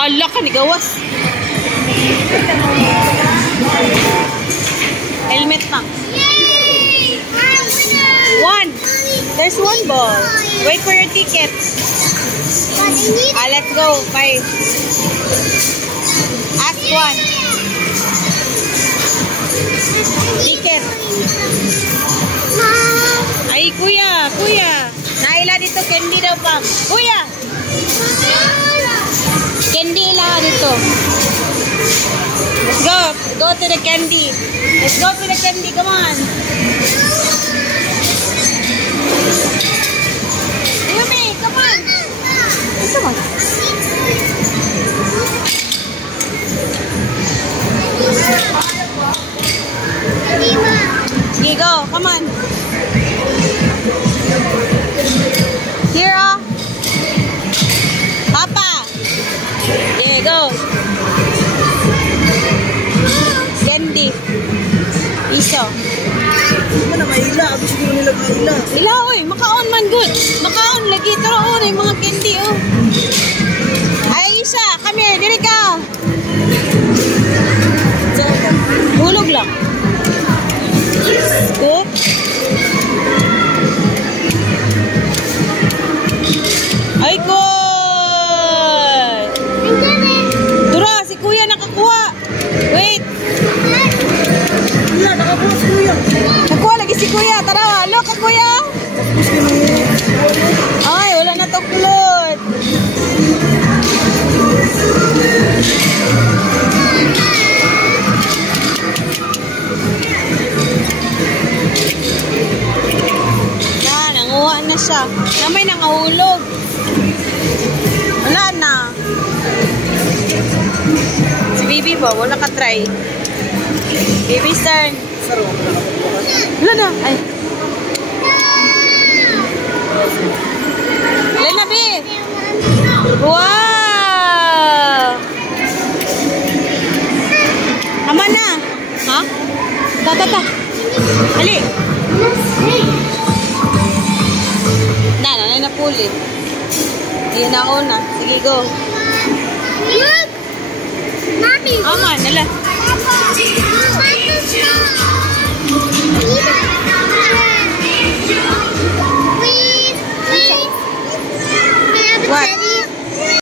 Hala ka ni gawas. Helmet pa. One. There's one ball. Wait for your ticket. Let's go. Bye. Ask one. Ticket. Ay, kuya. Naila dito candy daw pa. Kuya. Candy lang dito. Let's go. Go to the candy. Let's go to the candy. Come on. Yumi, come on. Come on. Sige, go. Come on. Here, Papa. Yeah, go. Candy. Iso. Mana maila? Abis ko nila maila. Ila, oy. Makaon man good. Makaon lagi. Taro, yung mga candy, oh. Ay, Isa. Come here. Diri ka. Hulog lang. Good. Ay, good. Dura, si Kuya nakakuha. Wait. Kuya, nakakuha si Kuya. Nakuha lagi si Kuya. Tara, halo ka Kuya. Ay, wala na tuklod. Nanguha na siya. Na may nangahulog. Wala na. Si Bibi ba? Wala ka try. Bibi's turn. Wala na. Ay. Wala na, Bi. Wow. Tama na. Ha? Ta. Ali. Na puli. Yun na una. Sige, go. Look! Mommy! Aman, nala.